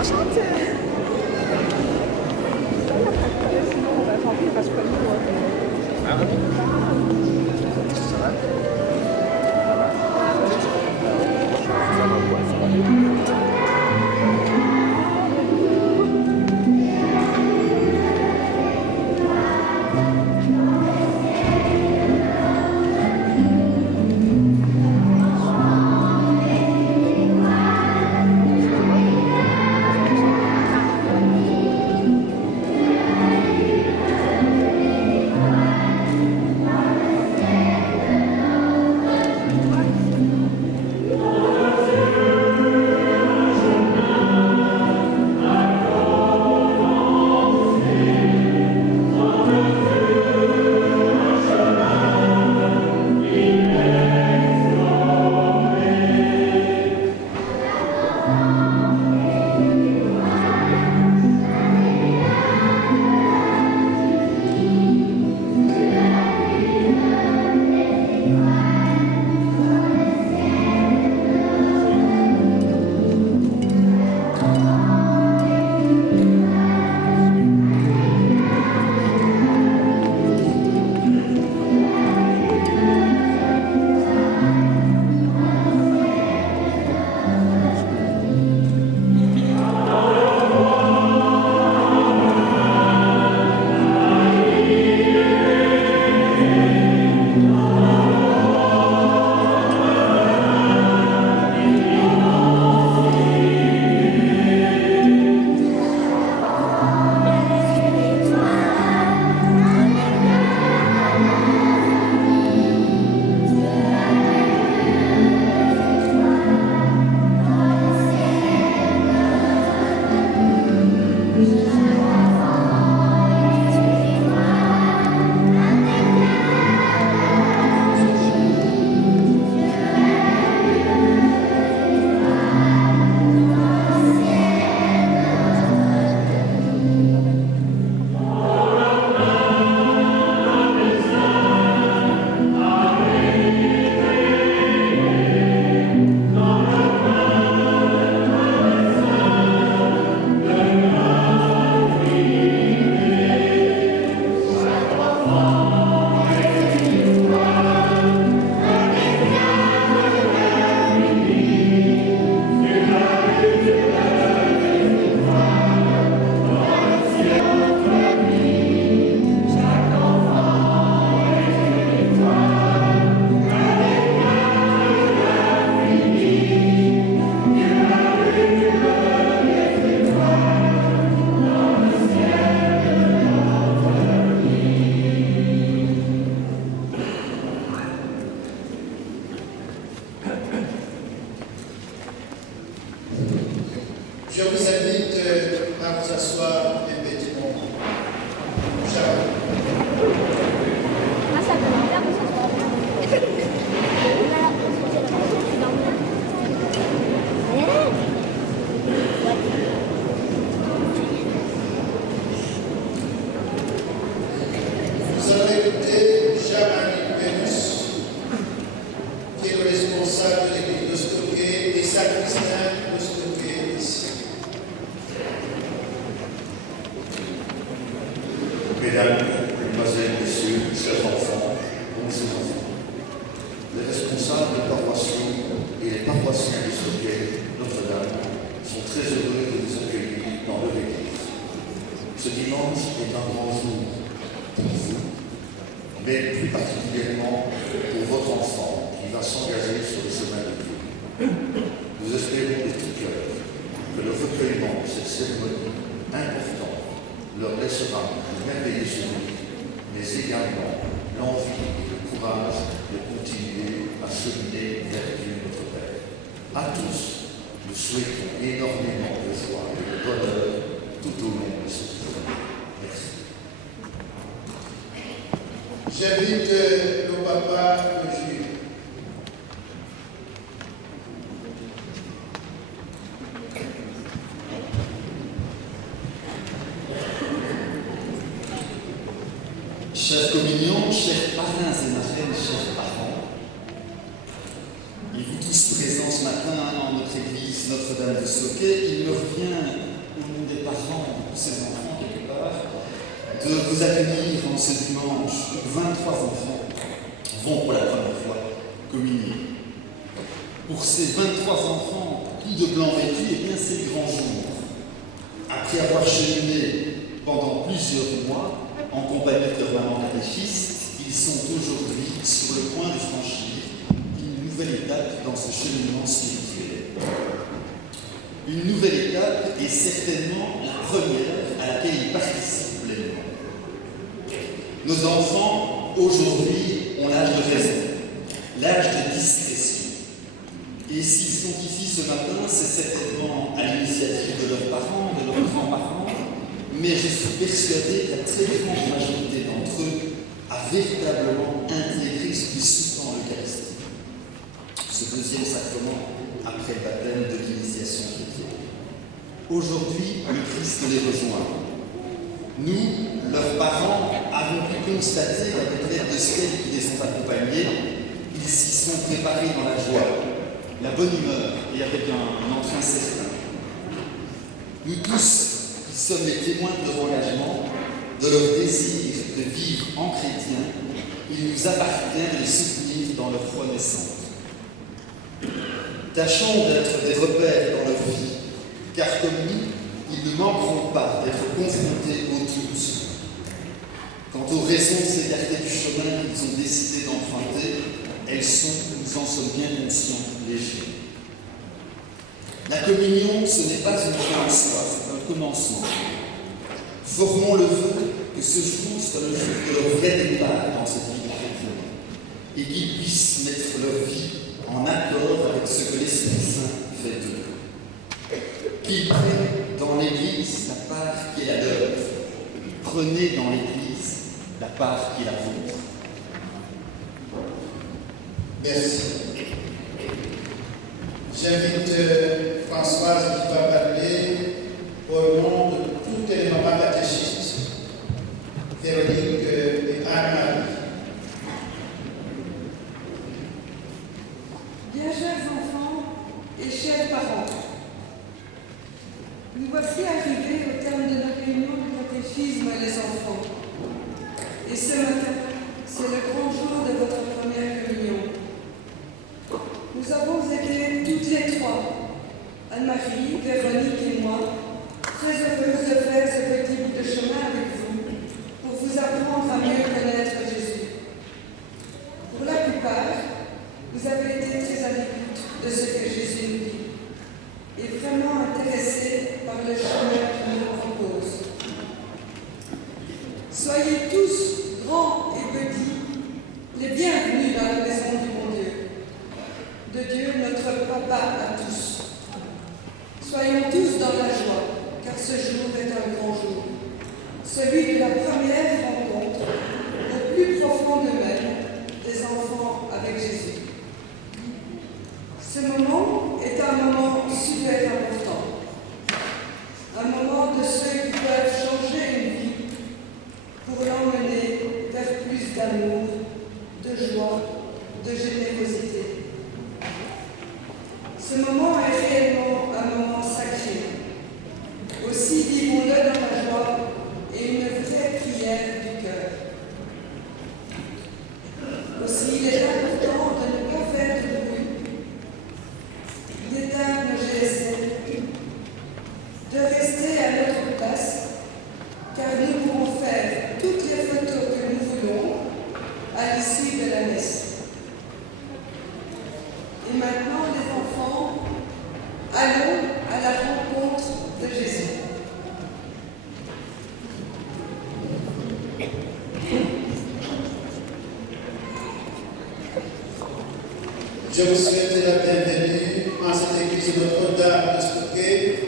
Enchantée. Sinon, on va chanter, il va se prendre. Je vous invite à vous asseoir effectivement. Vous avez écouté Jean-Marie Pénus, qui est le responsable de l'église de Stocké et sacristain de Stocké ici. Mesdames, Mesdemoiselles, Messieurs, chers enfants, bons enfants, les responsables paroissiaux et les paroissiens de Stocké, Notre-Dame, sont très heureux de vous accueillir dans leur église. Ce dimanche est un grand jour pour vous, mais plus particulièrement pour votre enfant qui va s'engager sur le chemin de Dieu. Nous espérons de tout cœur que le recueillement de cette cérémonie importante leur laissera un merveilleux souvenir, mais également l'envie et le courage de continuer à cheminer vers Dieu notre Père. À tous, nous souhaitons énormément de joie et de bonheur tout au long de cette journée. Merci. J'invite le papa Jules. Chère communion, chers parrains et marraines, chers parents, et vous tous présents ce matin en notre église Notre-Dame de Stocké, il me revient au nom des parents de tous ces enfants, quelque part, de vous accueillir en ce dimanche où 23 enfants vont pour la première fois communier. Pour ces 23 enfants, tout de blanc vêtus, eh bien c'est le grand jour. Après avoir cheminé pendant plusieurs mois en compagnie de leur maman catéchiste, ils sont aujourd'hui sur le point de franchir une nouvelle étape dans ce cheminement spirituel. Une nouvelle étape est certainement la première à laquelle ils participent pleinement. Nos enfants, aujourd'hui, ont l'âge de raison, l'âge de discrétion. Et s'ils sont ici ce matin, c'est certainement à l'initiative de leurs parents, de leurs grands-parents, mais je suis persuadé que la très grande majorité d'entre eux a véritablement intégré ce qui sous-tend l'Eucharistie, ce deuxième sacrement après le baptême de l'initiation chrétienne. Aujourd'hui, le Christ les rejoint. Nous, leurs parents, avons pu constater avec l'aide de celles qui les ont accompagnés, ils s'y sont préparés dans la joie, la bonne humeur et avec un entrain certain. Nous tous, qui sommes les témoins de leur engagement, de leur désir de vivre en chrétien, il nous appartient de les soutenir dans leur foi naissante. Tâchons d'être des repères dans leur vie, car comme nous, ils ne manqueront pas d'être confrontés aux doutes. Quant aux raisons de s'écarter du chemin qu'ils ont décidé d'emprunter, elles sont, nous en sommes bien conscients, légères. La communion, ce n'est pas une fin en soi, c'est un commencement. Formons le vœu que ce jour soit le jour de leur vrai départ dans cette vie chrétienne et qu'ils puissent mettre leur vie en accord avec ce que l'Esprit Saint fait d'eux. Qu'ils prennent dans l'Église la part qui est la leur. Prenez dans l'Église la part qui est la vôtre. Merci. J'invite Françoise qui va parler au nom de toutes les mamans catéchistes, Véronique et Anne-Marie. Bien chers enfants et chers parents, nous voici arrivés au terme de la réunion du catéchisme les enfants. Et ce matin, c'est le grand jour de votre première communion. Nous avons été toutes les trois, Anne-Marie, Véronique et moi, très heureuses de faire ce petit bout de chemin avec vous pour vous apprendre à mieux connaître Jésus. Pour la plupart, vous avez été très à l'écoute de ce que Jésus nous dit et vraiment intéressés par le chemin qu'il nous propose. Soyez tous, grands et petits, les bienvenus dans la maison du bon Dieu. De Dieu, notre Papa à tous. Soyons tous dans la joie, car ce jour est un grand jour. Celui de la première rencontre, au plus profond d'eux-mêmes, des enfants avec Jésus. Ce moment est un moment super important. Un moment de ceux qui peuvent changer une vie pour l'emmener vers plus d'amour, de joie, de générosité. Ce moment est réellement un moment sacré. Aussi vivons-le dans la joie et une vraie prière du cœur. Aussi, il est important de ne pas faire de bruit, d'éteindre le GSM, de rester à notre place, car nous pourrons faire toutes les photos que nous voulons à l'issue de la messe. Et maintenant, les enfants, allons à la rencontre de Jésus. Je vous souhaite la bienvenue en cette église de Notre-Dame de Stocké,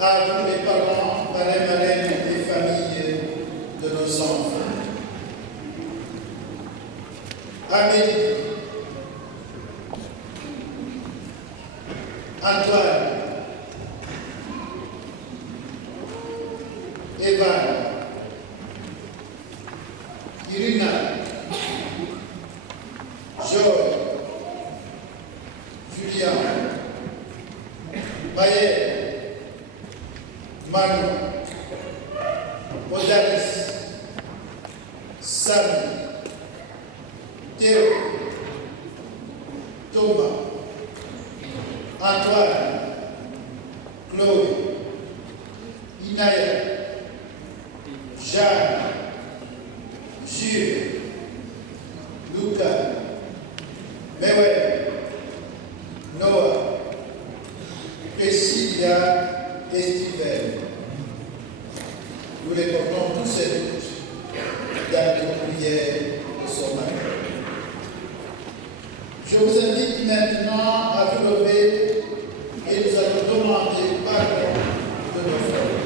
à tous les parents, parrains, marraines et familles de nos enfants. Amélie, Antoine, Evan, Irina, Joy, Julien, Bayer, Manu, Odalis, Samy, Théo, Thomas, Antoine, Chloé, Inaya, Jeanne, Jules, Lucas, Mewel, Noah, Priscilla et Steven. Nous les portons tous et toutes dans nos prières de son mari. Je vous invite maintenant à vous lever et nous allons demander pardon de nos frères.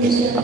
Messieurs,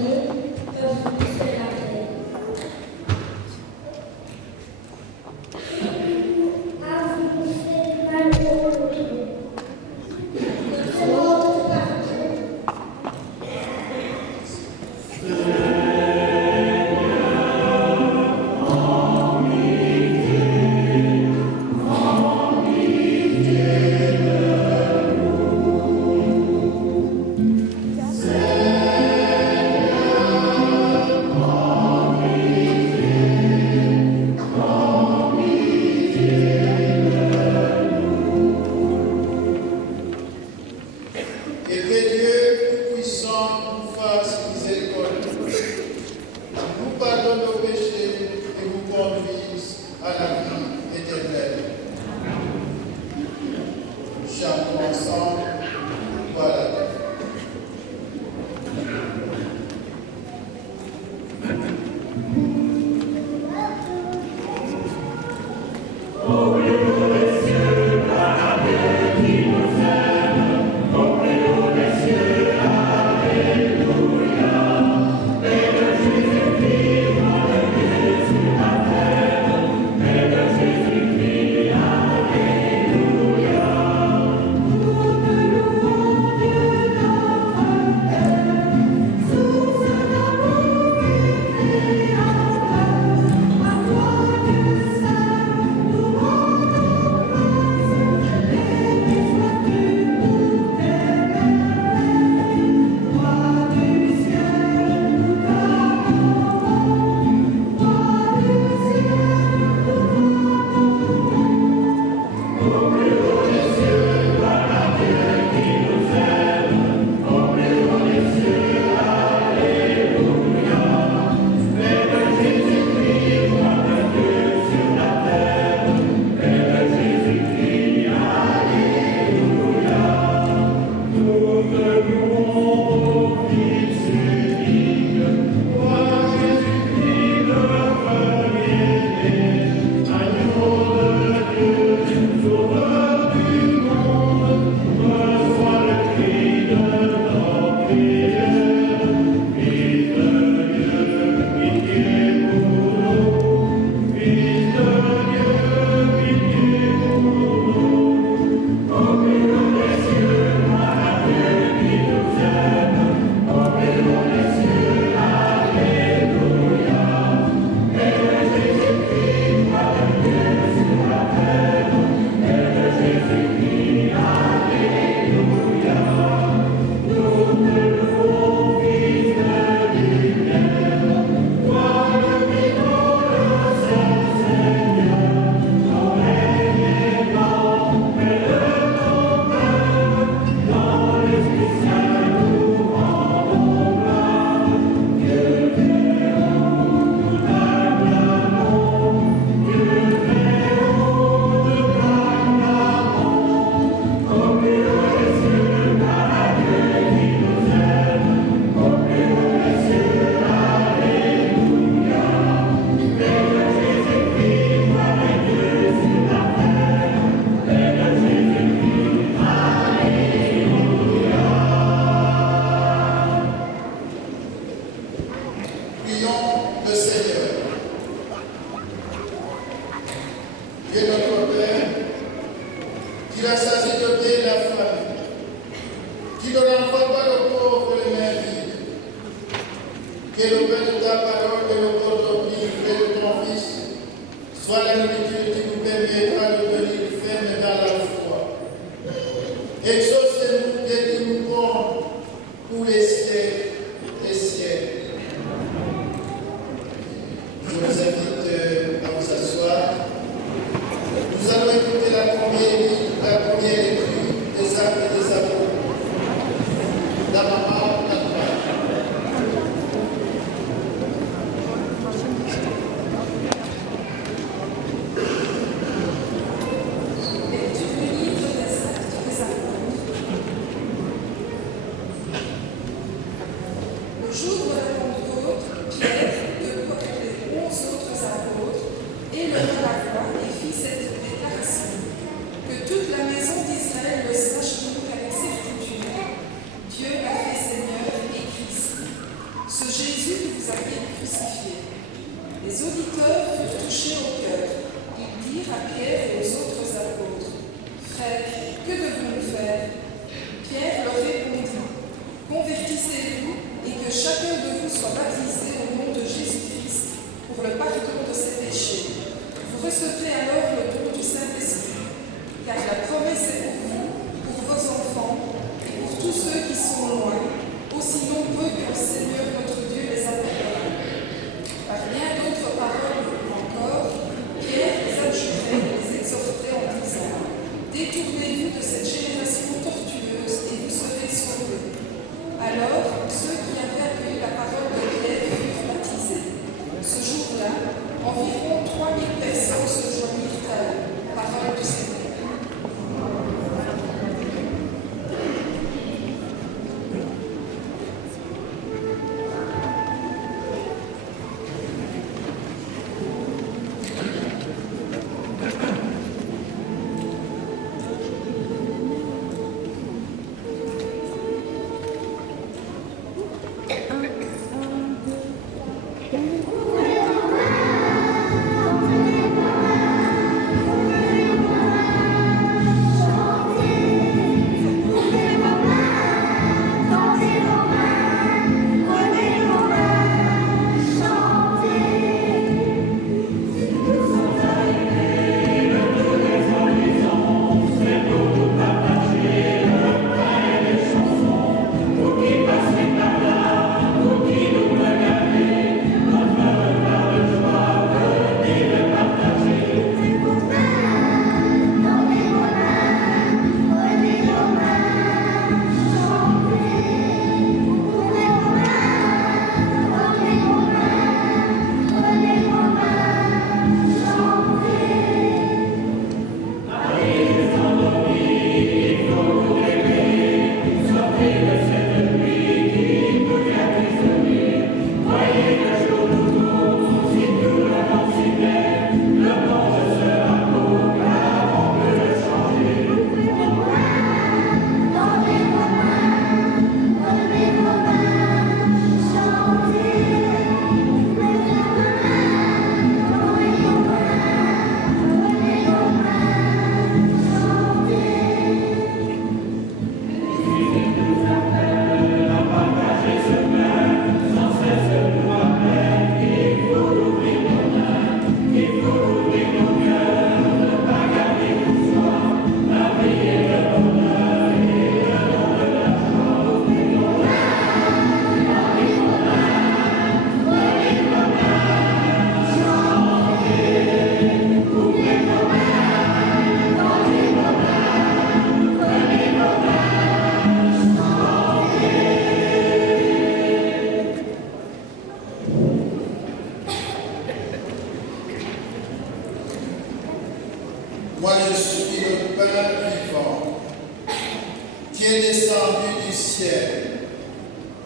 descendu du ciel,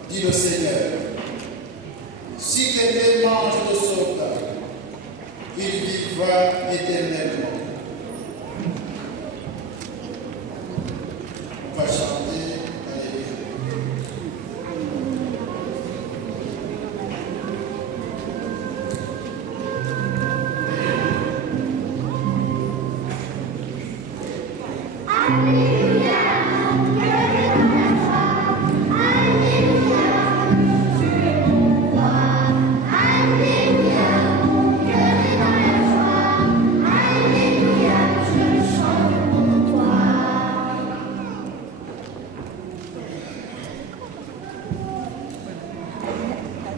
dit le Seigneur. Si quelqu'un mange de son pain, il vivra éternellement. On va chanter, Alléluia.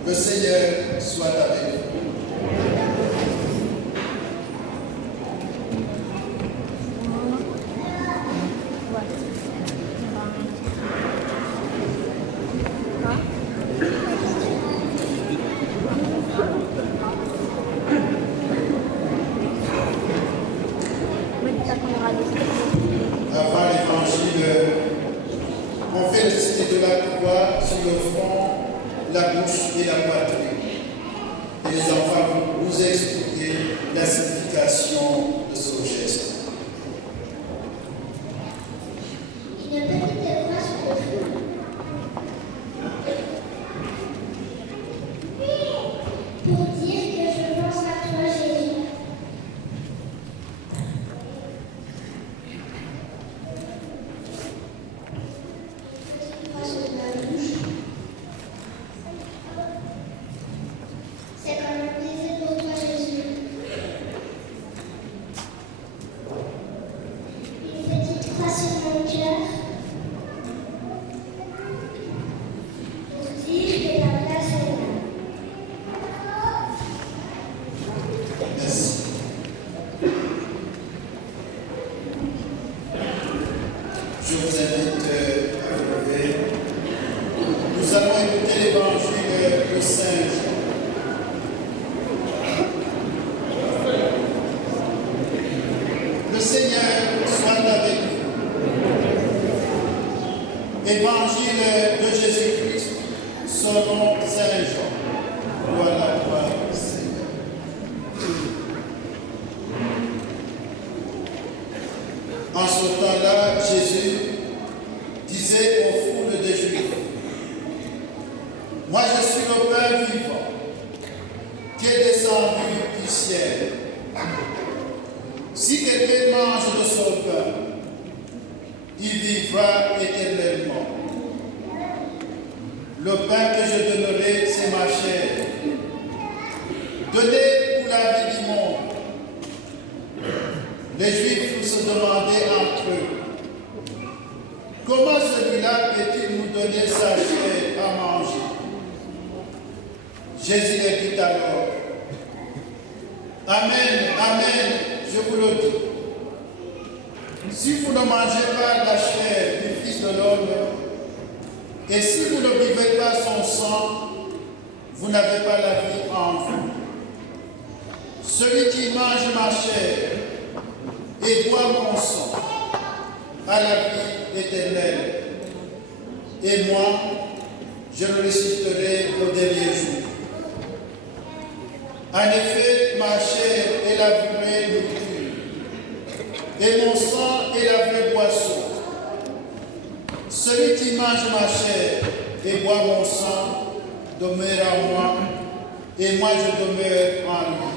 Le Seigneur soit avec vous. Avant l'évangile, on fait le signe de la croix sur le front, la bouche et la poitrine. Et les enfants vont vous expliquer la signification de ce geste. Une petite croix sur le front. Pour dire que je pense à toi, Jésus. Petite croix sur la bouche. C'est comme un plaisir pour toi, Jésus. Une petite croix sur mon cœur. Pour dire que ta place est là. Merci. Je vous invite à vous lever. Nous allons écouter l'évangile de Saint Jean. Le Seigneur soit avec vous. Évangile de Jésus-Christ, selon Saint Jean. Voilà toi, Seigneur. En ce temps-là, Jésus disait aux foules des Juifs, moi je suis le pain vivant qui est descendu du ciel. Si quelqu'un mange de son pain, il vivra éternellement. Le pain que je donnerai, c'est ma chair. Donnez pour la vie du monde. Les Juifs se demandaient entre eux, comment celui-là peut-il nous donner sa chair à manger? Jésus leur dit alors, Amen, Amen, je vous le dis. Si vous ne mangez pas la chair du Fils de l'homme, et si vous ne buvez pas son sang, vous n'avez pas la vie en vous. Celui qui mange ma chair et boit mon sang a la vie éternelle. Et moi, je le ressusciterai au dernier jour. En effet, ma chair est la vraie nourriture, et mon sang est la vraie boisson. Celui qui mange ma chair et boit mon sang demeure en moi, et moi je demeure en lui.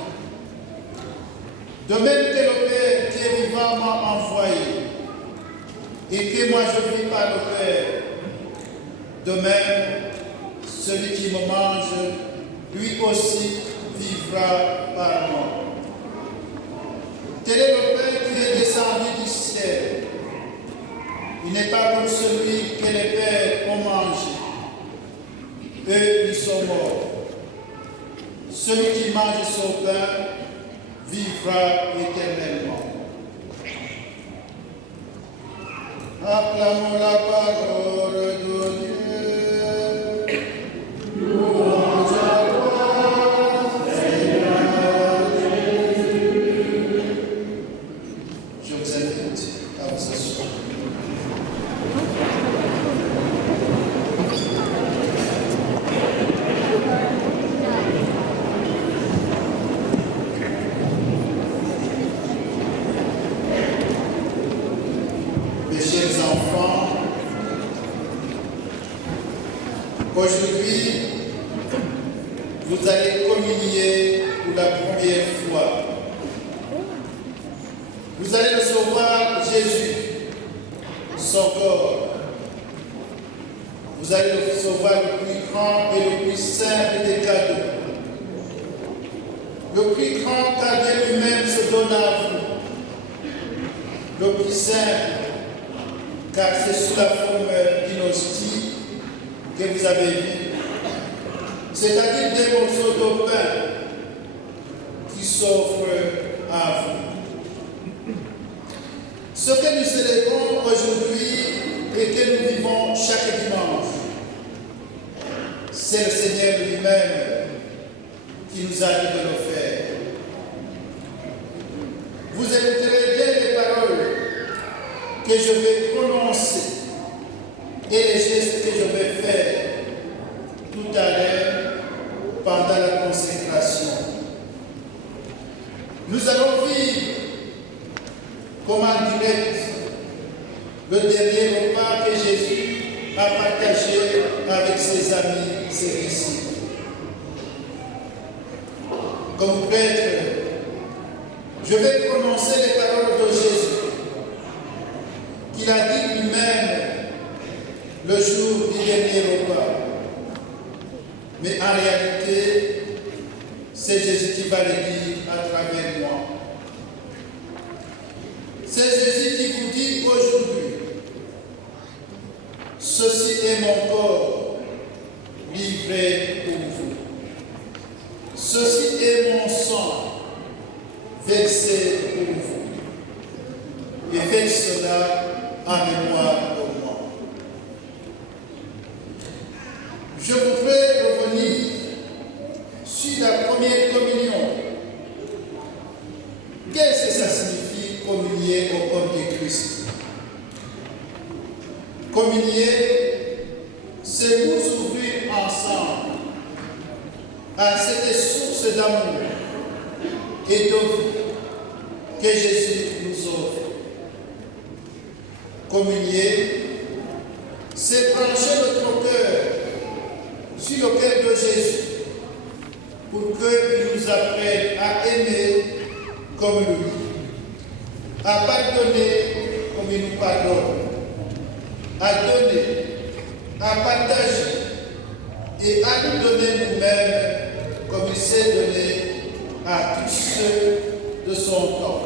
De même que le Père qui est vivant m'a envoyé, et que moi je vis par le Père, de même, celui qui me mange, lui aussi vivra par moi. Tel est le Père qui est descendu du ciel. Il n'est pas comme celui que les pères ont mangé. Eux, ils sont morts. Celui qui mange son pain vivra éternellement. Acclamons la parole de Dieu. Louange à toi, Seigneur Jésus. Je vous invite à vous asseoir. Aujourd'hui, vous allez communier pour la première fois. Vous allez recevoir Jésus, son corps. Vous allez recevoir le plus grand et le plus simple des cadeaux. Le plus grand cadeau lui-même se donne à vous. Le plus simple, car c'est sous la forme d'une hostie que vous avez vu, c'est-à-dire des morceaux de pain qui s'offrent à vous. Ce que nous célébrons aujourd'hui et que nous vivons chaque dimanche, c'est le Seigneur lui-même qui nous a dit de le faire. Vous écouterez bien les paroles que je vais prononcer et les gestes que je vais faire tout à l'heure pendant la consécration. Nous allons vivre comme en direct le dernier repas que Jésus a partagé avec ses amis, ses disciples. Comme prêtre, je vais prononcer les paroles de Jésus qu'il a dit lui-même le jour du dernier repas. Mais en réalité, c'est Jésus qui va le dire à travers moi. C'est Jésus qui vous dit aujourd'hui, ceci est mon corps livré pour vous. Ceci est mon sang versé pour vous. Et faites cela en mémoire de moi. Je voudrais revenir sur la première communion. Qu'est-ce que ça signifie communier au corps de Christ? Communier, c'est vous ouvrir ensemble à cette source d'amour et de vie que Jésus nous offre. Communier, c'est brancher notre cœur sur le cœur de Jésus pour qu'il nous apprenne à aimer comme lui, à pardonner comme il nous pardonne, à donner, à partager et à nous donner nous-mêmes comme il s'est donné à tous ceux de son temps.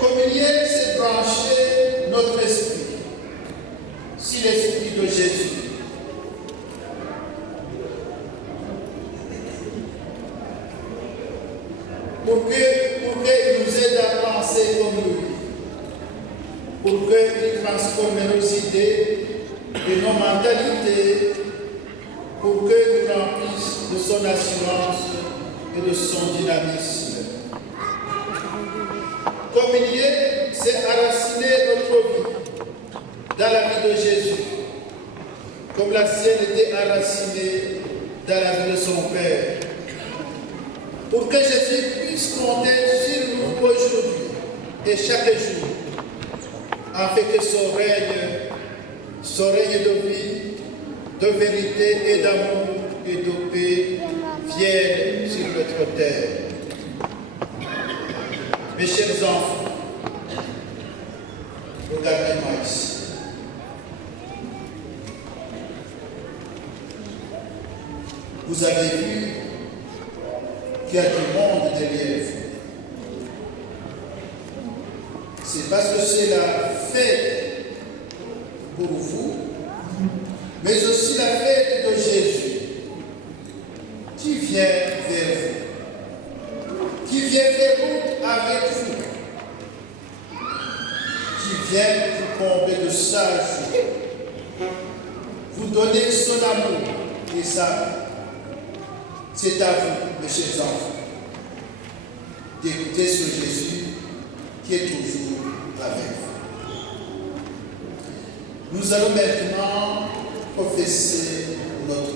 Communier, c'est brancher notre esprit sur l'esprit de Jésus. Pour qu'il nous aide à penser comme lui. Pour qu'il transforme nos idées et nos mentalités. Pour qu'il nous remplisse de son assurance et de son dynamisme. Communier, c'est enraciner notre vie dans la vie de Jésus, comme la sienne était enracinée dans la vie de son Père. Pour que Jésus puisse compter sur nous aujourd'hui et chaque jour, afin que son règne de vie, de vérité et d'amour et de paix vienne sur notre terre. Mes chers enfants, regardez-moi ici. Vous avez vu qu'il y a du monde derrière vous. C'est parce que c'est la fête pour vous, mais aussi la fête de Jésus qui vient vers vous, qui vient faire route avec vous, qui vient vous combler de sages, vous donner son amour et ça. C'est à vous, mes chers enfants, d'écouter ce Jésus qui est toujours avec vous. Nous allons maintenant professer notre foi.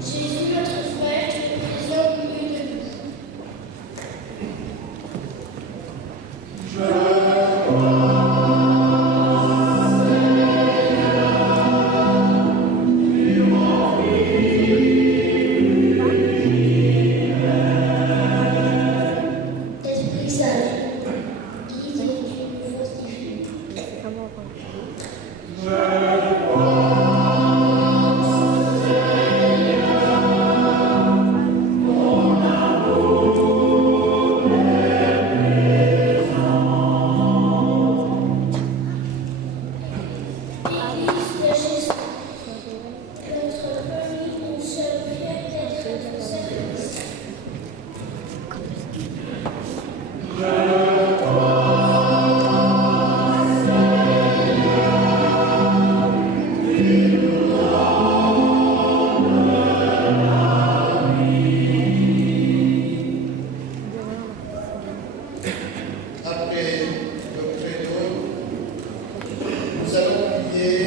Jésus, notre frère, tu es présent au milieu de nous. Esprit sage, guide et tu nous fortifies. Église de Jésus, notre famille, nous sommes fiers d'être à ton service. Après le credo, nous allons prier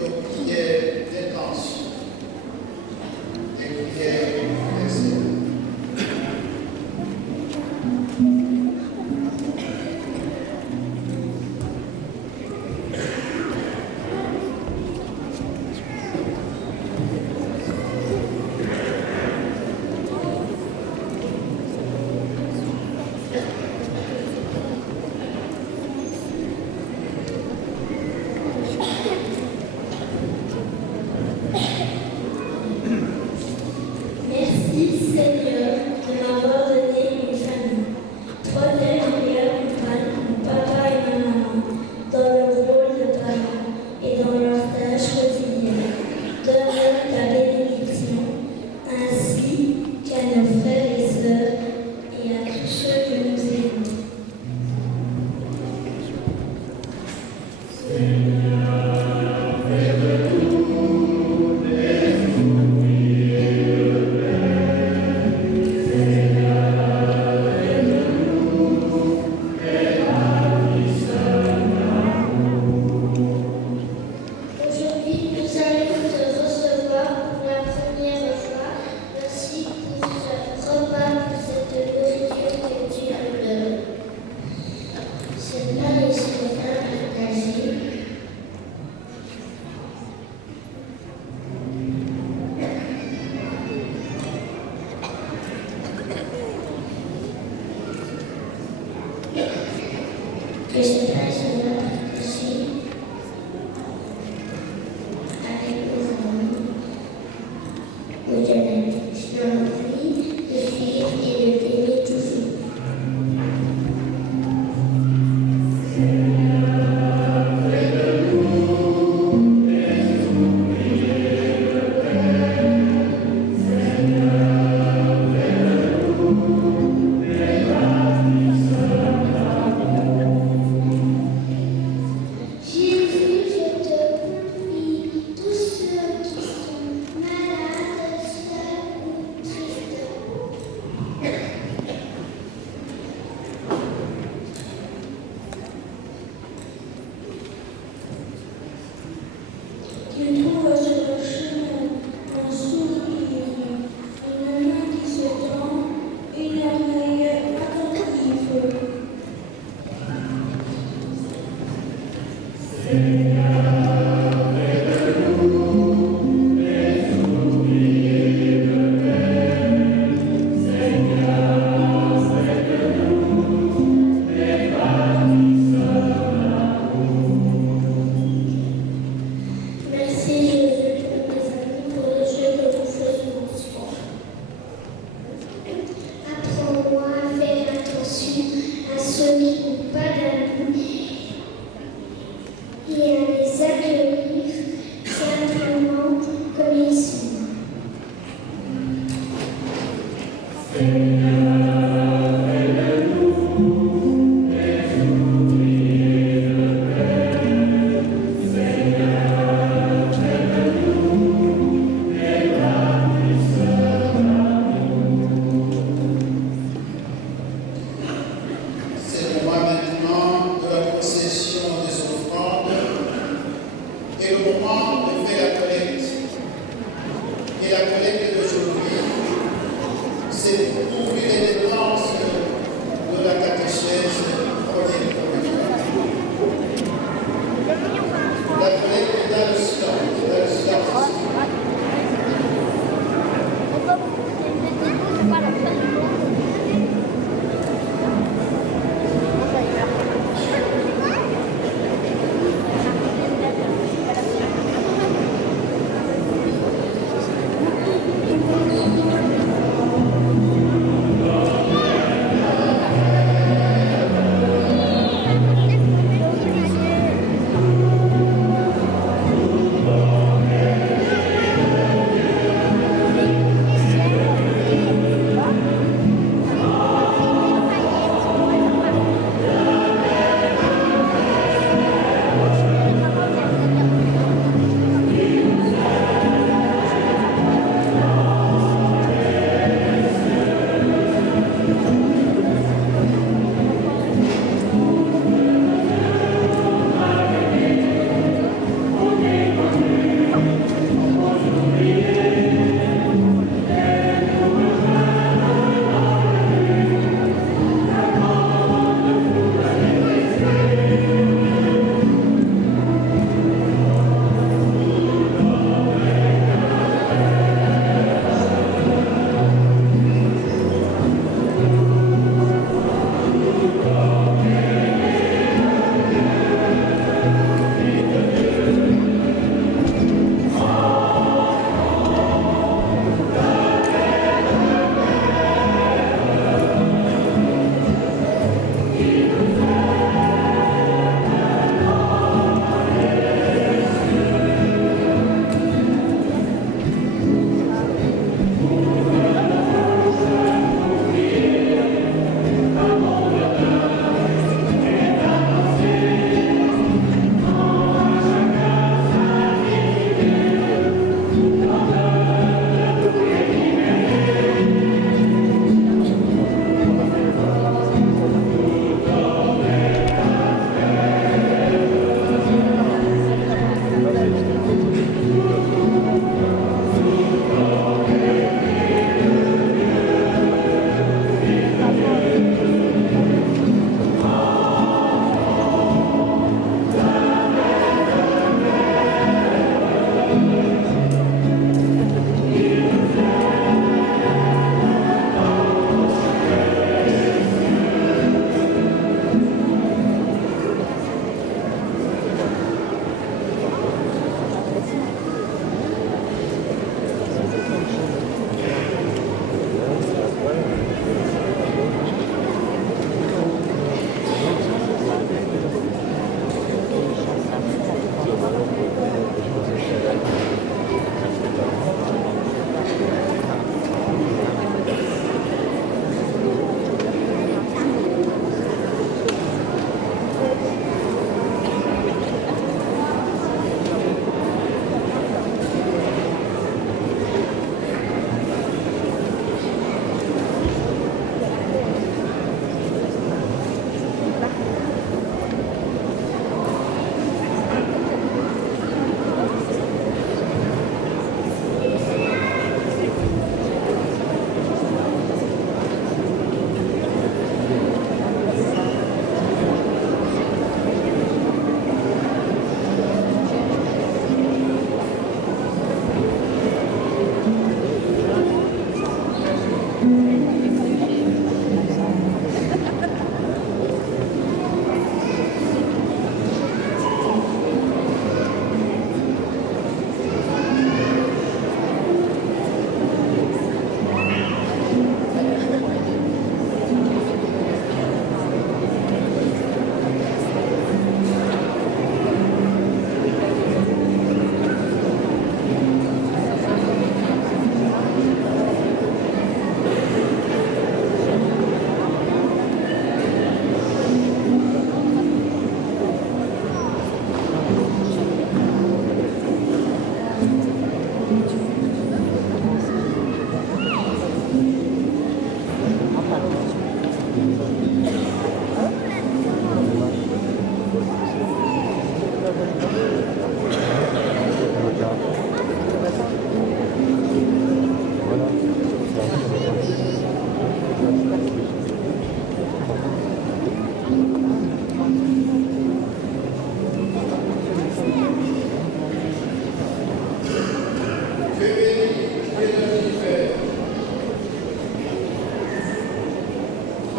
nos prières d'intention, des prières universelles. Merci Seigneur de m'avoir donné une famille. Trois êtres meilleurs mon papa et ma maman, dans leur rôle de parents et dans leurs tâches quotidiennes. Donne-leur ta bénédiction, ainsi qu'à nos frères et sœurs et à tous ceux que nous aimons. Aujourd'hui, nous allons te recevoir pour la première fois. Merci pour ce repas, pour cette nourriture que tu nous donnes. Ce plat est souhaitable à partager. Que ce plat soit partagé avec nos amis, nous donnons l'envie de fuir et de t'aimer toujours. Jésus, je te confie tous ceux qui sont malades, seuls ou tristes. Tu trouves sur le chemin un sourire, une main qui se tend, une oreille attentive. Merci Jésus pour mes amis, pour le jeu que nous faisons ensemble. Apprends-moi à faire attention à ceux qui n'ont pas d'amis et à les accueillir simplement comme ils sont.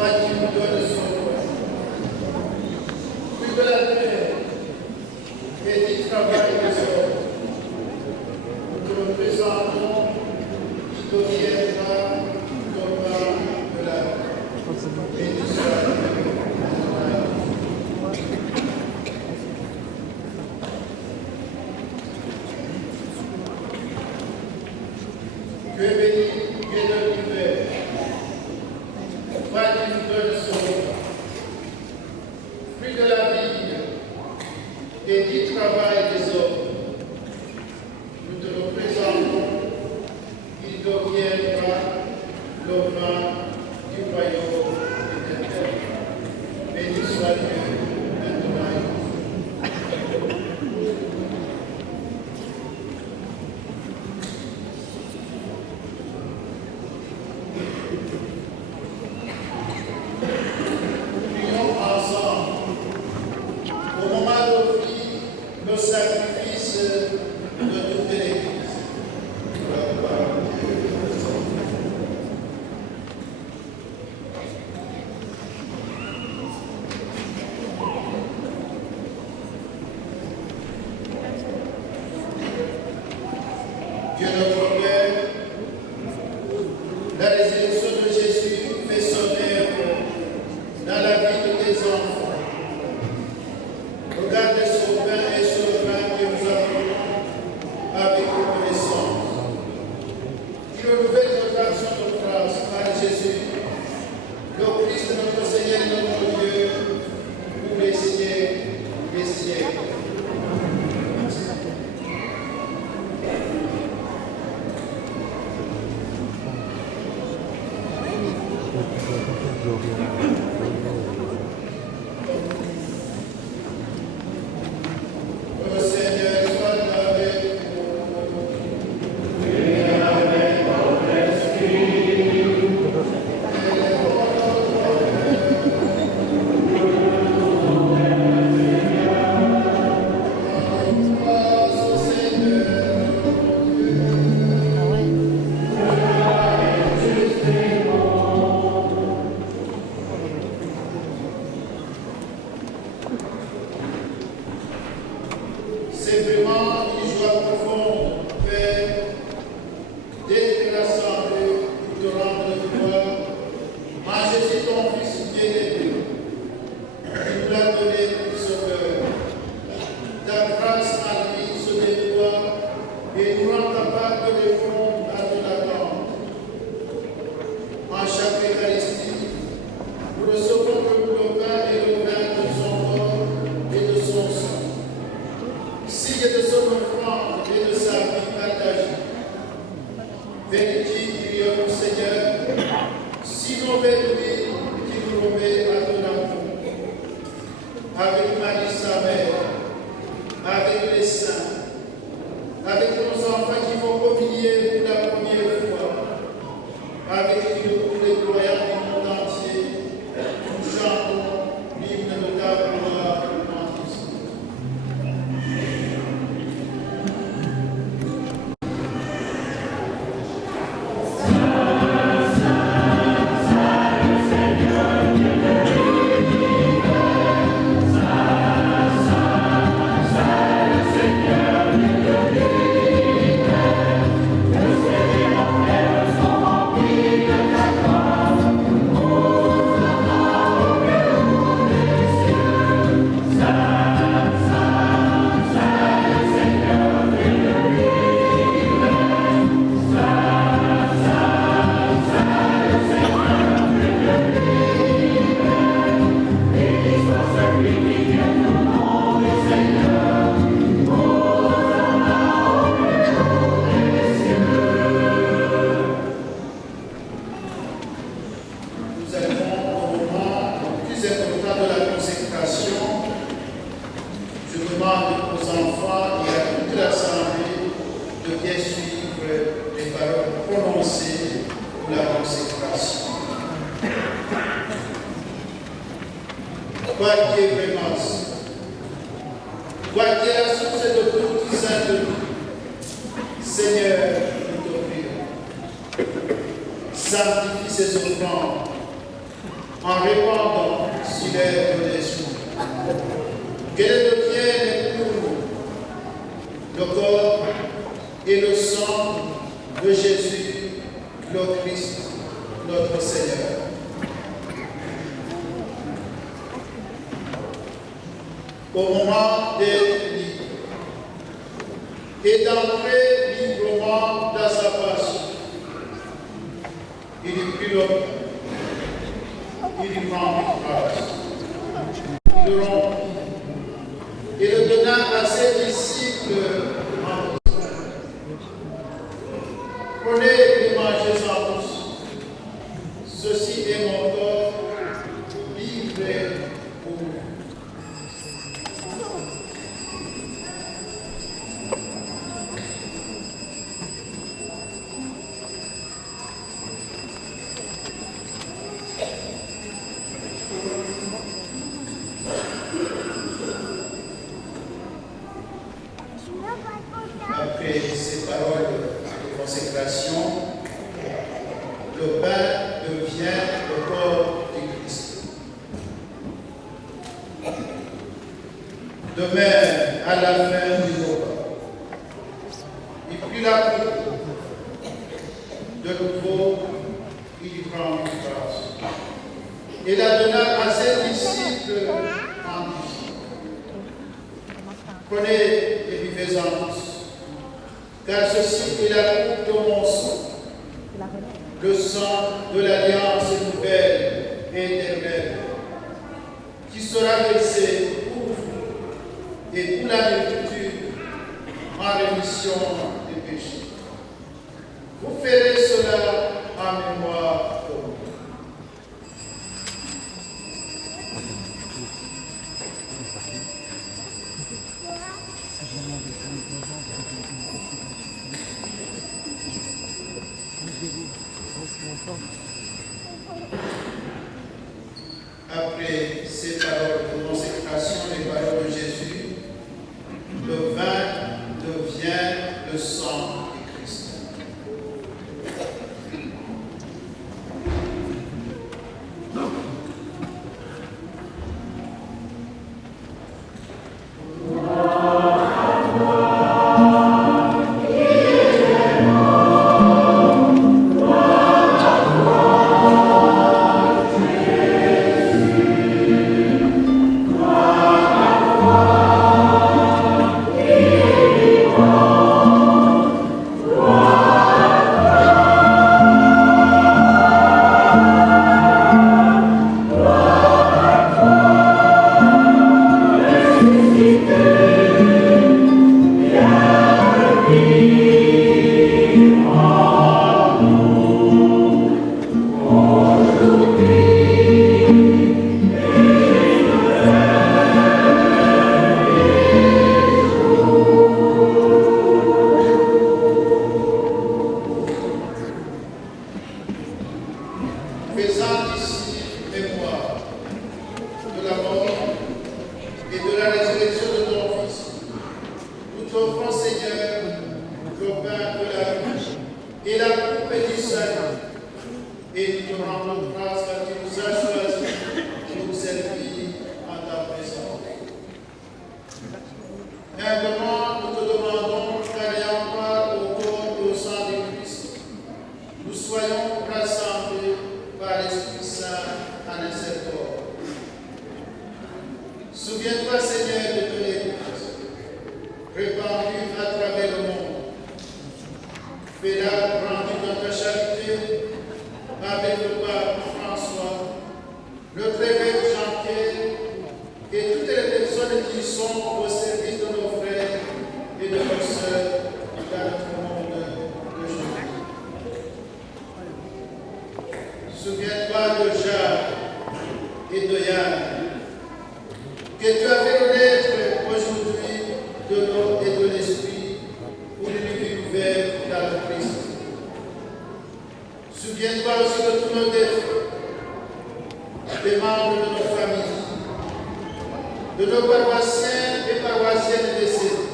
toi qui nous donnes son roi. Plus de la terre et du travail des hommes, nous te représentons qui deviendra Thomas de la vie. Béni soit Dieu. Tu es béni, Dieu de l'univers. Toi qui nous donnes son repas. Fruit de la vie et du travail des hommes, nous te représentons, il deviendra le vin du royaume éternel. Béni soit Dieu, maintenant et prions ensemble au moment d'offrir le sacrifice de toute l'Église. Dieu notre Père, la résurrection de Jésus fait son œuvre dans la vie de tes enfants. Regarde ce pain et ce vin que nous appelons avec reconnaissance. Qu'il renouvelle notre action de grâce par Jésus, le Christ notre Seigneur et notre Dieu, pour les siècles des siècles. Le Seigneur soit avec vous. Et avec votre esprit. Grâce au Seigneur, c'est vraiment une joie profonde, Père, d'être rassemblés pour te rendre gloire. Manger, c'est ton Fils bien-aimé. Tu nous l'as donné pour sauveur. Ta grâce à lui se déploie et nous rend capable de répondre à ton attente. En chaque Eucharistie, nous recevons le pain et le vin de son corps et de son sang. Signe de son offrande et de sa vie partagée. Bénédicte, prions au Seigneur, si mauvais de lui qui nous remet à ton amour. Avec Marie sa mère, avec les saints, avec nos enfants qui vont communier pour la première fois, avec tous les croyants du monde entier, nous chantons l'hymne de ta gloire en Christ. Nous arrivons au moment le plus important de la consécration. Je demande aux enfants et à toute l'Assemblée de bien suivre les paroles prononcées pour la consécration. Toi qui es vraiment, toi qui es la source de toute sainteté, Seigneur, nous te prions. Sanctifie ces offrandes en répandant sur les donnations. Qu'elle devienne pour nous le corps et le sang de Jésus, le Christ, notre Seigneur. Au moment d'être libre et d'entrer librement dans sa passion, il y prit le pain, il y prend une grâce, il le rompit et le donna à ses disciples en disant: prenez et mangez-en tous, ceci est mon corps livré pour vous. Après ces paroles de consécration, le pain devient le corps du Christ. De même, à la fin du repas, il prit la coupe. De nouveau, il y prend une grâce et la donna à ses disciples en disant: prenez et buvez-en tous, car ceci est la coupe de mon sang, le sang de l'alliance nouvelle et éternelle, qui sera versé pour vous et pour la multitude en rémission des péchés. Vous ferez cela en mémoire de moi. Après ces paroles de consécration, les paroles de Jésus, le vin devient le sang du Christ. Faisant ici mémoire de la mort et de la résurrection de ton Fils, nous t'offrons, Seigneur, le pain de la vie et la coupe du salut, et nous te rendons grâce car tu nous as choisis pour nous servir en ta présence. Humblement, nous te demandons qu'ayant part au corps et au sang du Christ, nous soyons rassemblés par l'Esprit Saint en un seul corps. Souviens-toi, Seigneur, de ton Église, répandue à travers le monde. Fais-la grandie dans ta charité avec le pape François, notre évêque Jean-Pierre et toutes les personnes qui sont au service de nos frères et de nos sœurs dans notre monde d'aujourd'hui. Souviens-toi de Jacques et de Yann, que tu as fait naître aujourd'hui de l'eau et de l'esprit pour une vie ouverte dans le Christ. Souviens-toi aussi de tous nos défauts, des membres de nos familles, de nos paroissiens et paroissiennes décédés.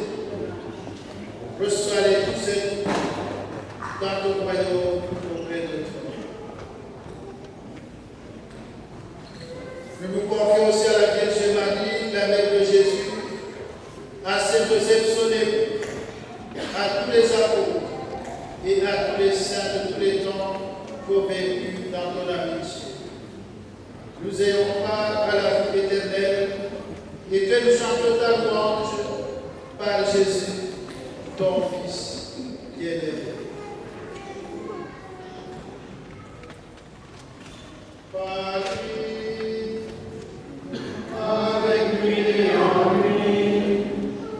Reçois-les tous et toutes dans ton royaume auprès de toi. Nous vous confions aussi à la Vierge Marie, la Mère de Jésus, à Saint Joseph son époux, à tous les apôtres et à tous les saints de tous les temps convaincus dans ton amitié. Nous ayons part à la vie éternelle et que nous chantons ta louange par Jésus, ton Fils, qui est élevé. Par lui, avec lui et en lui,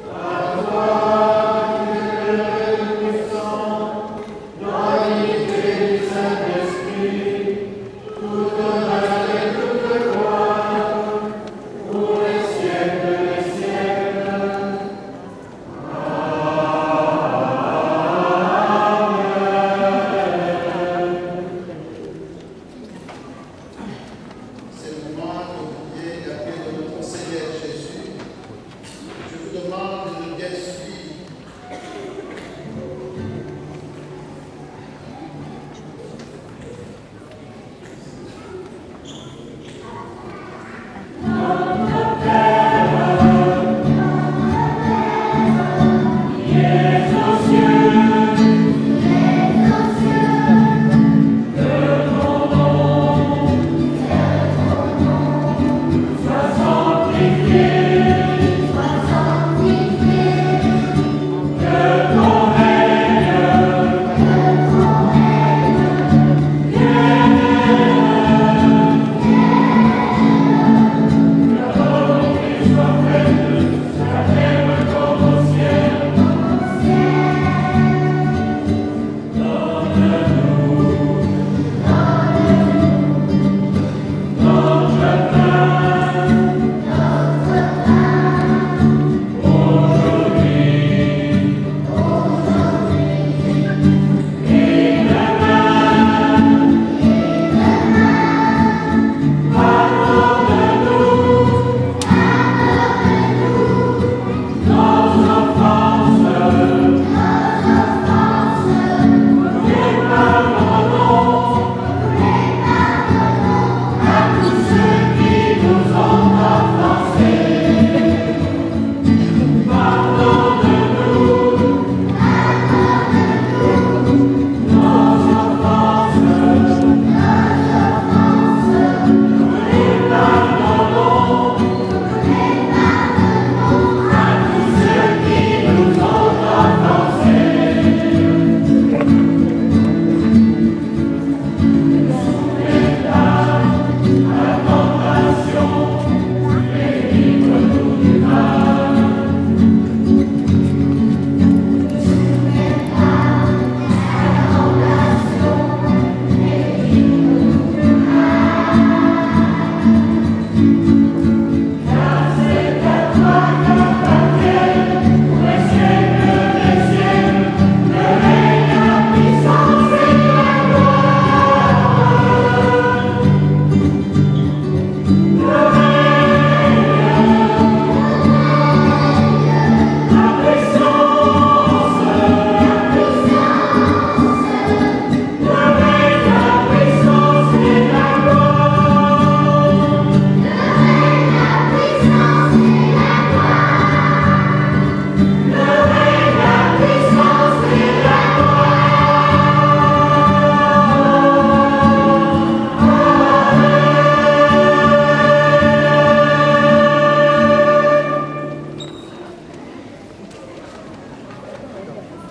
à toi, Dieu puissant, dans l'unité du Saint-Esprit, toute honneur et toute gloire, pour les siècles des siècles. C'est le moment de prier la paix de notre Seigneur Jésus. Je vous demande de bien suivre.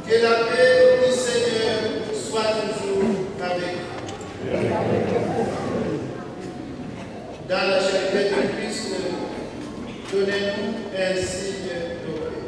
Que la paix du Seigneur soit toujours avec vous. Dans la charité de Christ, donnez-nous un signe de paix.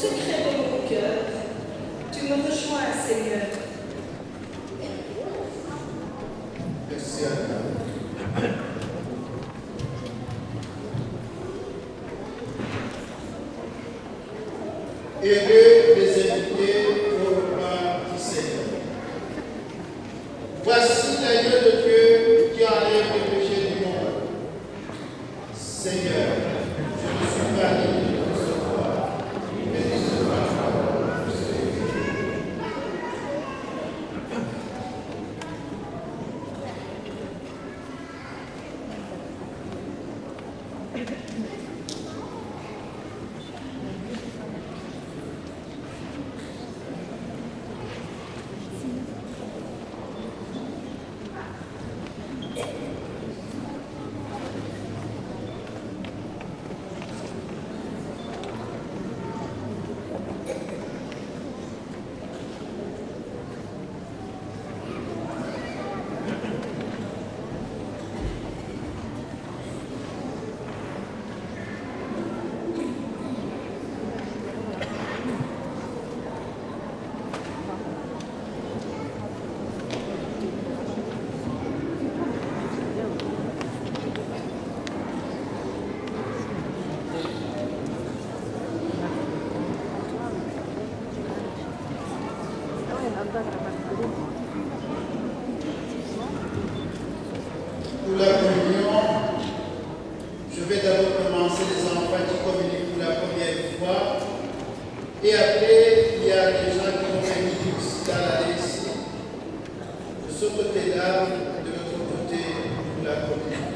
secret de mon cœur, tu me rejoins, Seigneur. Merci Anna. Heureux les invités au repas du Seigneur. Voici l'agneau de Dieu qui enlève le péché du monde. Seigneur, je ne suis pas digne de recevoir, mais de recevoir la parole du Seigneur. Pour la communion, je vais d'abord commencer les enfants qui communient pour la première fois. Et après, il y a des gens qui vont venir aussi dans la réussite. De ce côté-là, de l'autre côté, pour la communion.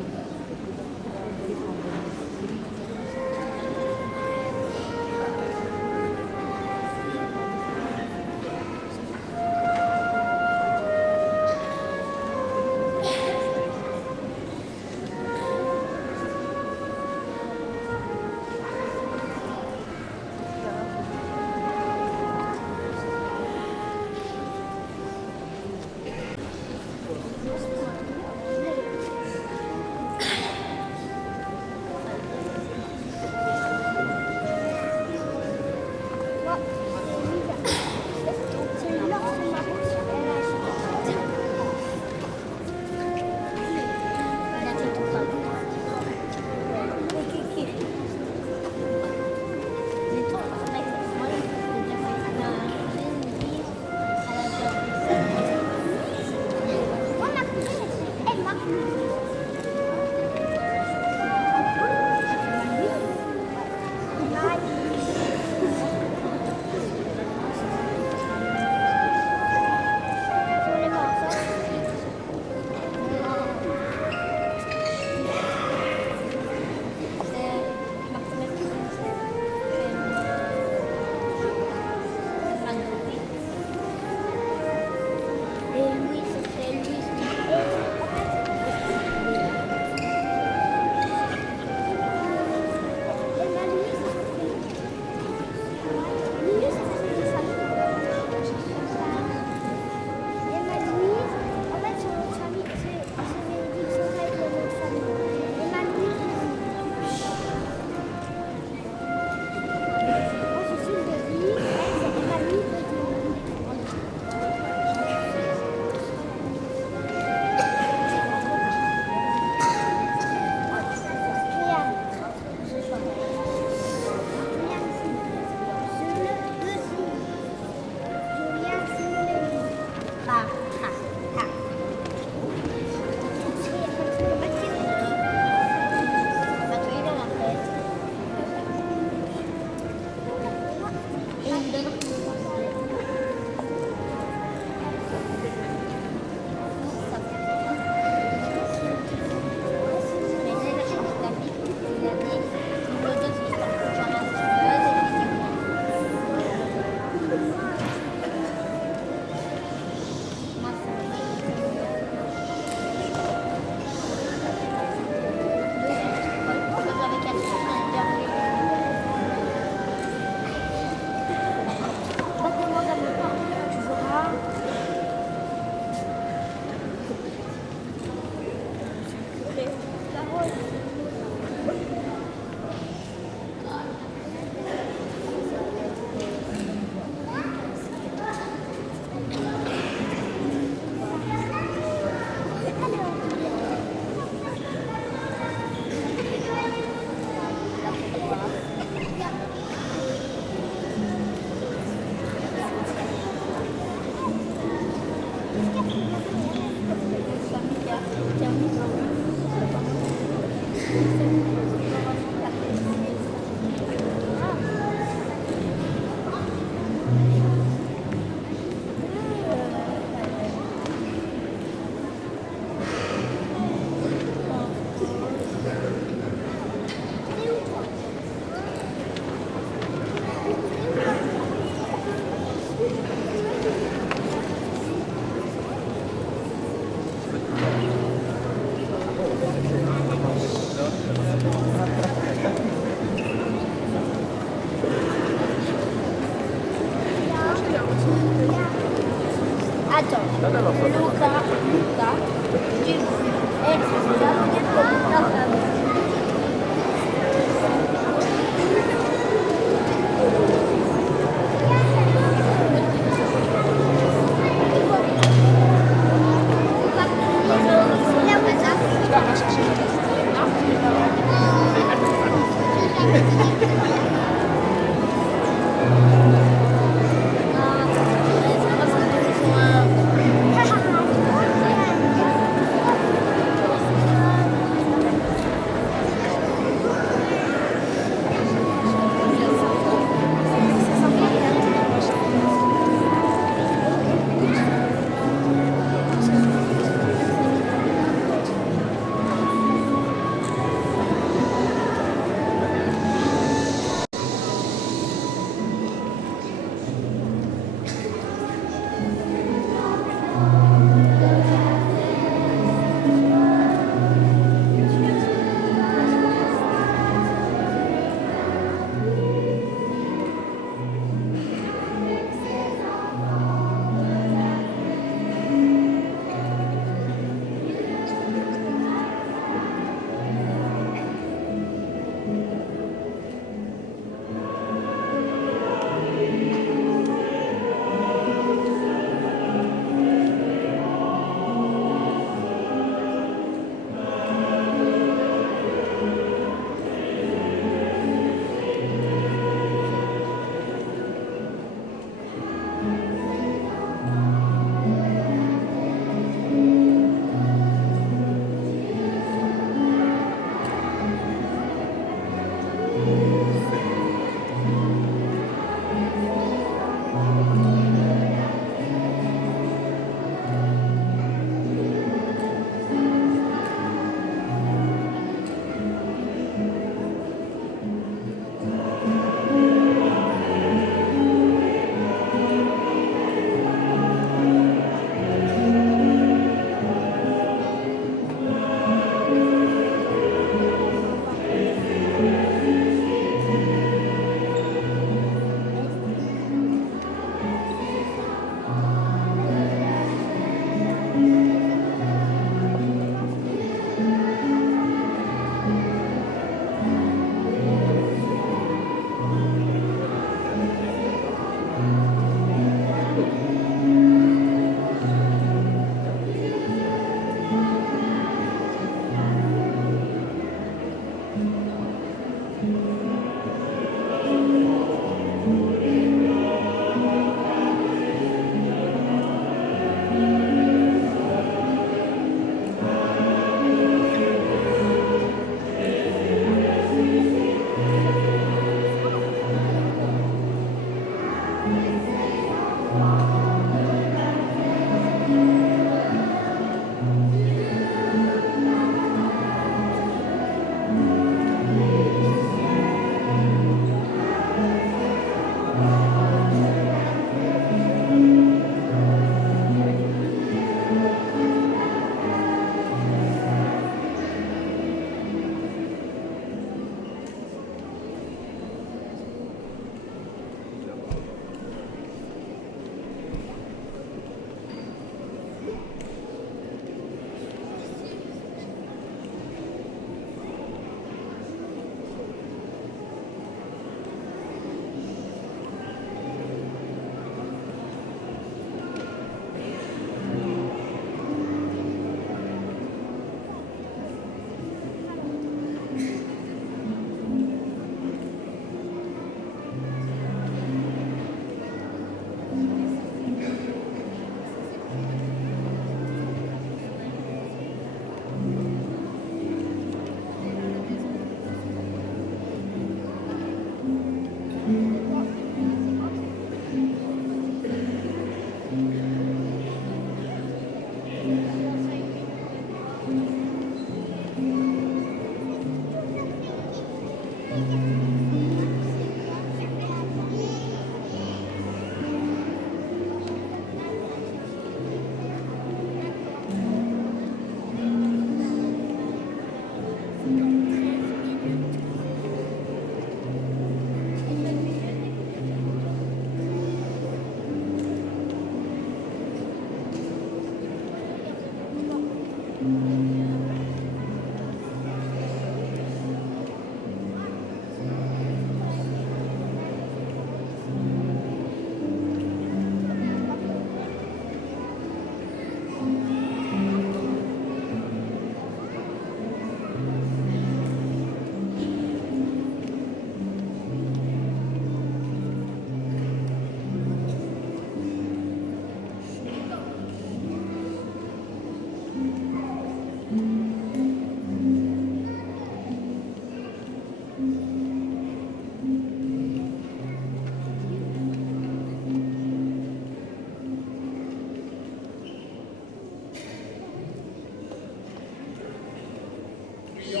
Prions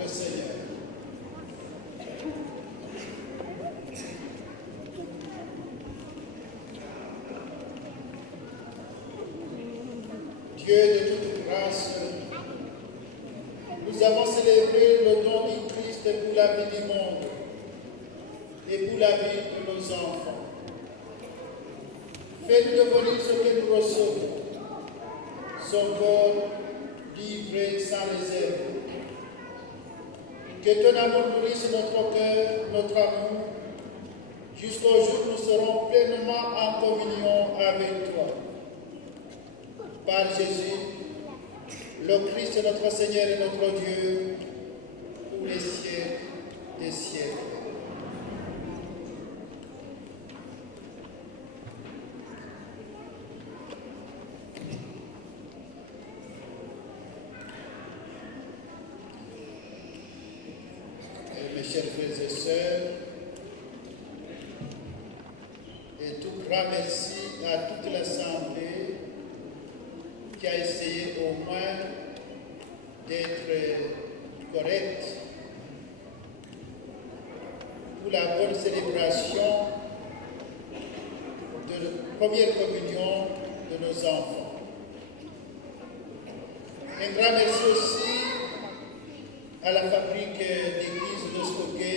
le Seigneur. Dieu de toute grâce, nous avons célébré le don du Christ pour la vie du monde et pour la vie de nos enfants. Fais-nous devenir ce que nous recevons, son corps livré sans réserve. Que ton amour nourrisse notre cœur, notre amour, jusqu'au jour où nous serons pleinement en communion avec toi. Par Jésus, le Christ, notre Seigneur et notre Dieu, pour les siècles des siècles. Mes chers frères et sœurs, et tout grand merci à toute l'Assemblée qui a essayé au moins d'être correcte pour la bonne célébration de la première communion de nos enfants. Un grand merci aussi à la fabrique d'église de Stocké,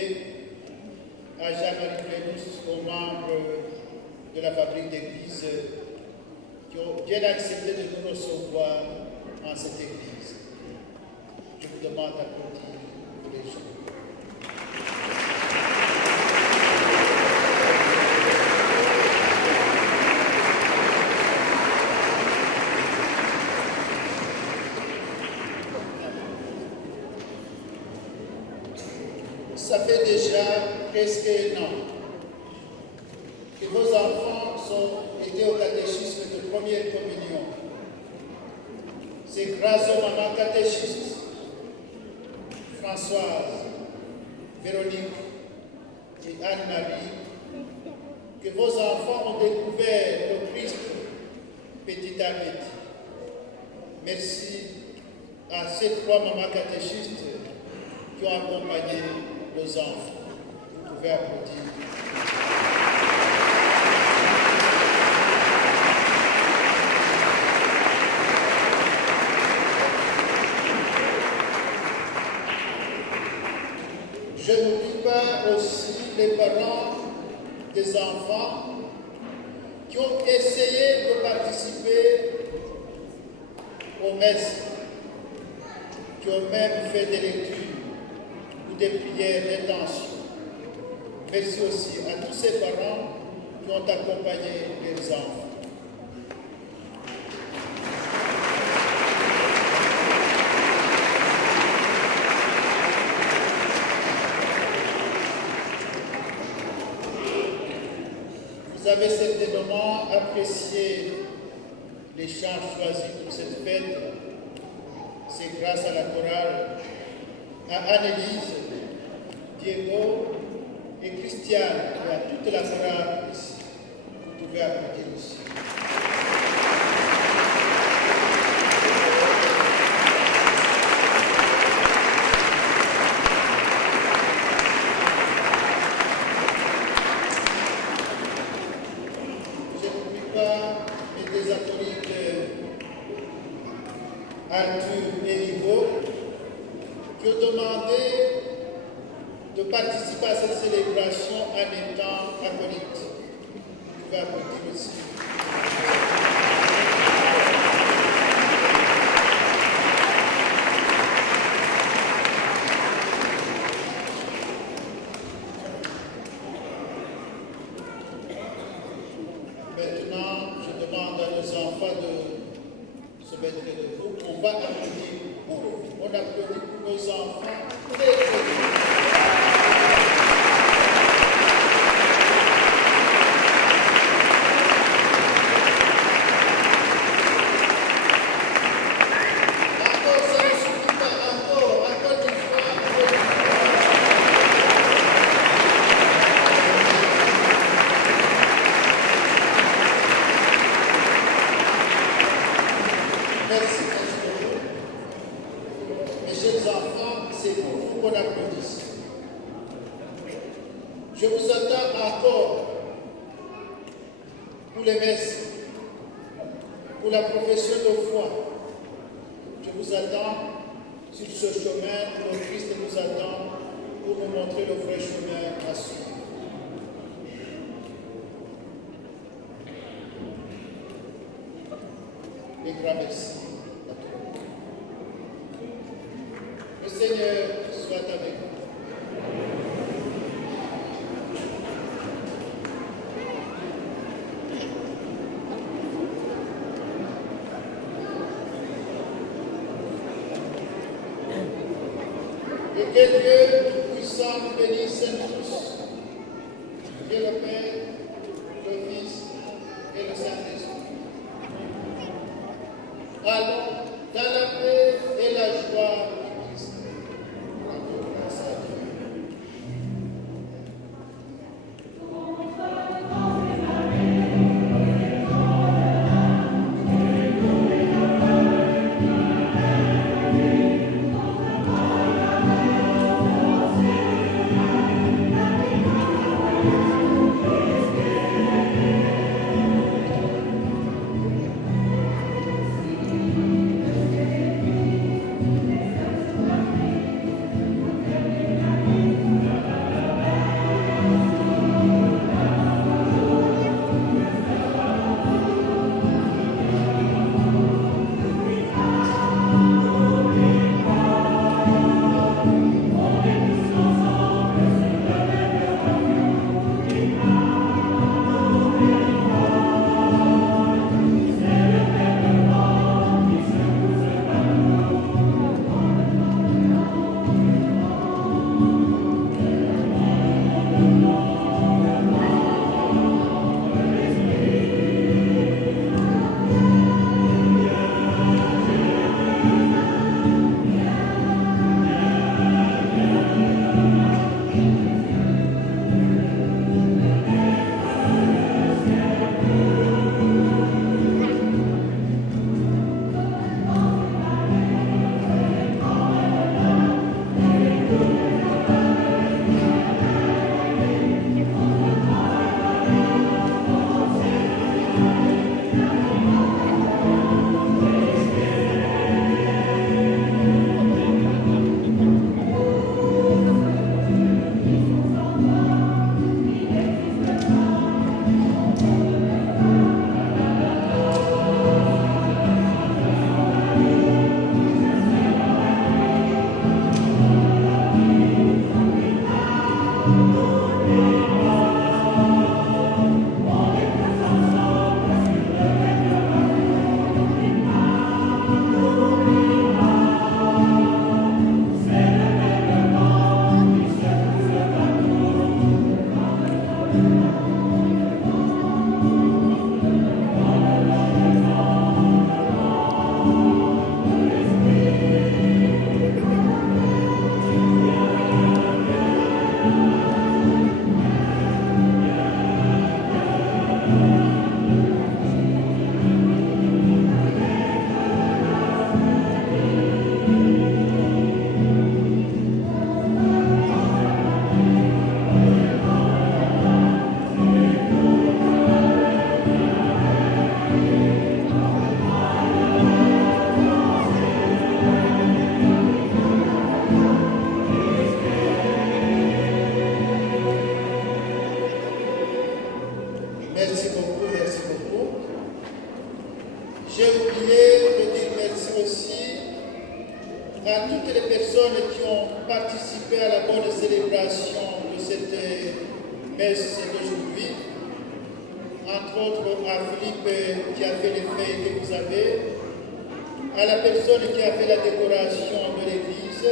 à Jean-Marie Clémus, aux membres de la fabrique d'église qui ont bien accepté de nous recevoir en cette église. Je vous demande d'applaudir pour les gens. Ça fait déjà presque un an que vos enfants étaient au catéchisme de première communion. C'est grâce aux mamans catéchistes, Françoise, Véronique et Anne-Marie, que vos enfants ont découvert le Christ petit à petit. Merci à ces trois mamans catéchistes qui ont accompagné nos enfants. Vous pouvez applaudir. Je n'oublie pas aussi les parents des enfants qui ont essayé de participer aux messes, qui ont même fait des lectures ou des prières d'intention. Merci aussi à tous ces parents qui ont accompagné les enfants. Vous avez certainement apprécié les chants choisis pour cette fête. C'est grâce à la chorale, à Anne-Élise, Diego et Christiane et à toute la chorale ici. Vous pouvez applaudir aussi. Je n'oublie pas mes acolytes Arthur et Hugo qui ont demandé de participer à cette célébration en étant acolytes. Vous pouvez applaudir aussi. enfants de se mettre debout. On va applaudir pour eux. On applaudit pour nos enfants. Très encore, ça ne suffit pas. Encore une fois. Merci, merci. Mes chers enfants, c'est pour vous qu'on applaudisse. Je vous attends encore pour les messes, pour la profession de foi. Je vous attends sur ce chemin où le Christ nous attend pour nous montrer le vrai chemin à suivre. Et grand merci à tous. Le Seigneur soit avec vous. Et que Dieu Tout-Puissant nous bénisse tous. Dieu le Père, le Fils et le Saint-Esprit. Allons dans la paix et la joie du Christ. Rendons grâce à Dieu. Merci beaucoup, merci beaucoup. J'ai oublié de dire merci aussi à toutes les personnes qui ont participé à la bonne célébration de cette messe d'aujourd'hui, entre autres à Philippe qui a fait les feuilles que vous avez, à la personne qui a fait la décoration de l'église,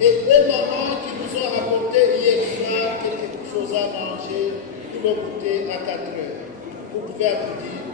et aux mamans qui nous ont apporté hier soir quelque chose à manger pour le goûter à 4 heures. Vous pouvez applaudir.